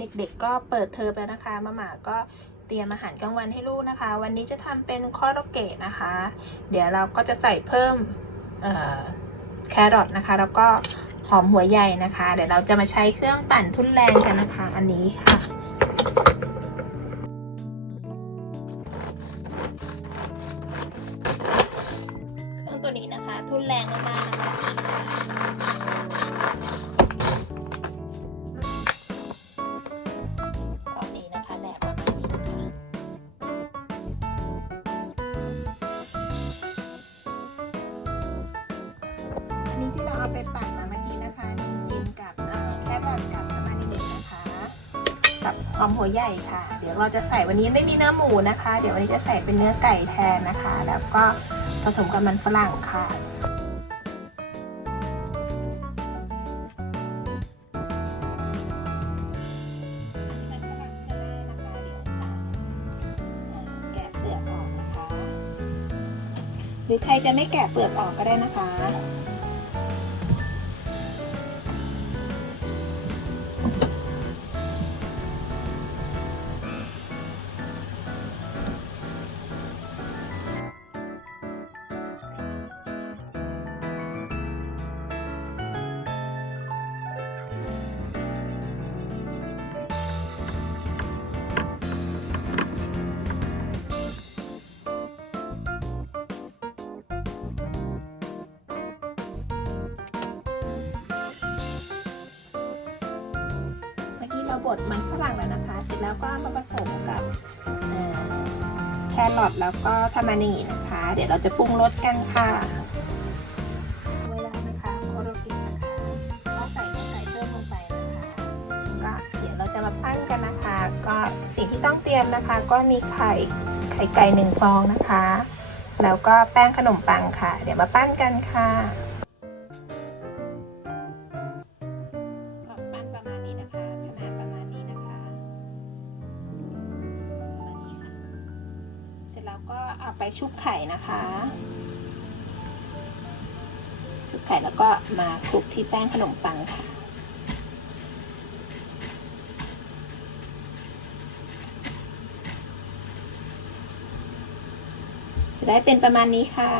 เด็กๆก็เปิดเทอมแล้วนะคะมาหมาก็เตรียมอาหารกลางวันให้ลูกนะคะ วันนี้จะทำเป็นคอโรเกะนะคะ เดี๋ยวเราก็จะใส่เพิ่มแครอทนะคะ แล้วก็หอมหัวใหญ่นะคะ เดี๋ยวเราจะมาใช้เครื่องปั่นทุนแรงกันนะคะ อันนี้ค่ะเครื่องตัวนี้นะคะ ทุนแรงมาก อมหัวใหญ่ค่ะ เดี๋ยวเราจะใส่วันนี้ไม่มีเนื้อหมูนะคะ เดี๋ยววันนี้จะใส่เป็นเนื้อไก่แทนนะคะ แล้วก็ผสมกับมันฝรั่งค่ะแกะเปลือกออกนะคะหรือใครจะไม่แกะเปลือกออกก็ได้นะคะ มื่อกี้เราบดมันฝรั่งแล้วนะคะ เสร็จแล้วก็มาผสมกับแครอทแล้วก็ทามานีนะคะ เดี๋ยวเราจะปรุงรสกันค่ะเวลานะคะโคโรกินะคะก็ใส่เนื้อไก่เพิ่มลงไปนะคะก็เดี๋ยวเราจะมาปั้นกันนะคะ ก็สิ่งที่ต้องเตรียมนะคะ ก็มีไข่ไข่ไก่หนึ่งฟองนะคะ แล้วก็แป้งขนมปังค่ะ เดี๋ยวมาปั้นกันค่ะ ก็เอาไปชุบไข่นะคะ ชุบไข่แล้วก็มาคลุกที่แป้งขนมปังค่ะ จะได้เป็นประมาณนี้ค่ะ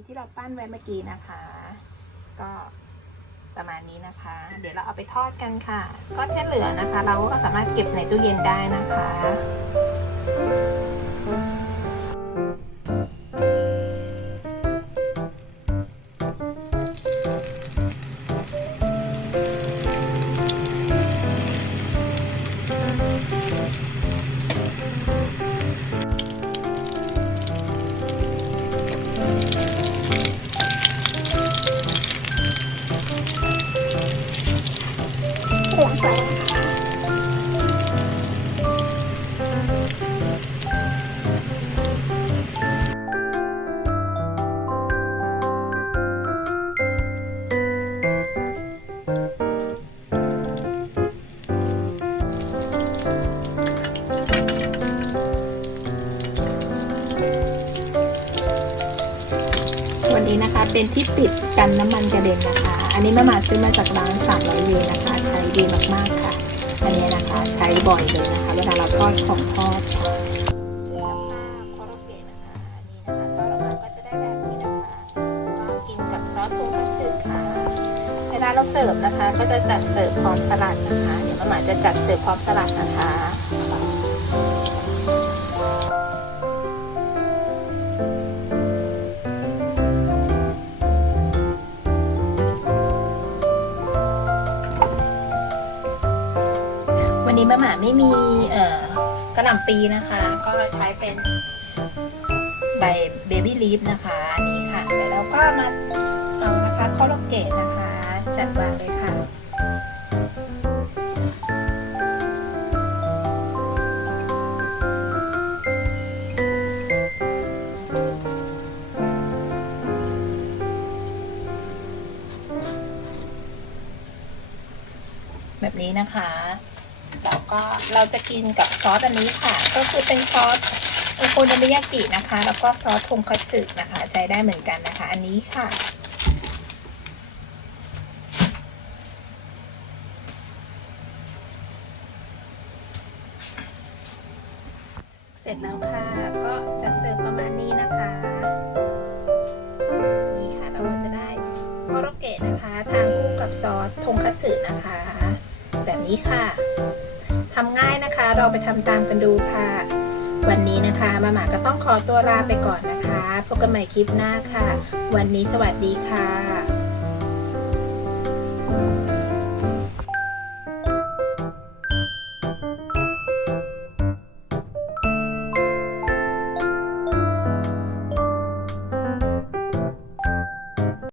นี้ที่เราปั้นไว้เมื่อกี้นะคะ ก็ประมาณนี้นะคะ เดี๋ยวเราเอาไปทอดกันค่ะ ก็แค่เหลือนะคะ เราก็สามารถเก็บในตู้เย็นได้นะคะ นะคะ เป็นที่ปิดกันน้ำมันกระเด็นนะคะ อันนี้แม่มาซื้อมาจากร้าน300ยูนะคะ ใช้ดีมากๆค่ะ อันนี้นะคะใช้บ่อยเลยนะคะ เวลาเราทอดของทอดแล้วค่ะคอโรเกะนะคะนี่นะคะทอดออกมาก็จะได้แบบนี้นะคะก็กินกับซอสทงคัตสึค่ะเวลาเราเสิร์ฟนะคะ ก็จะจัดเสิร์ฟพร้อมสลัดนะคะ เดี๋ยวแม่หมาจะจัดเสิร์ฟพร้อมสลัดนะคะ วันนี้แม่หมาไม่มีเอกระหน่ำปีนะคะ ก็ใช้เป็นใบเบบี้ลีฟนะคะนี่ค่ะแล้วก็มาทำนะคะข้อโลเกตนะคะ จัดวางเลยค่ะแบบนี้นะคะ แล้วก็เราจะกินกับซอสอันนี้ค่ะ ก็คือเป็นซอสโอโคโนมิยากินะคะ แล้วก็ซอสทงคัตสึนะคะ ใช้ได้เหมือนกันนะคะ อันนี้ค่ะเสร็จแล้วค่ะ ก็จะเสิร์ฟประมาณนี้นะคะ นี่ค่ะเราก็จะได้โคโรเกะนะคะ ทานคู่กับซอสทงคัตสึนะคะ แบบนี้ค่ะ เราไปทำตามกันดูค่ะ วันนี้นะคะมาหมาก็ต้องขอตัวลาไปก่อนนะคะพบกันใหม่คลิปหน้าค่ะ วันนี้สวัสดีค่ะ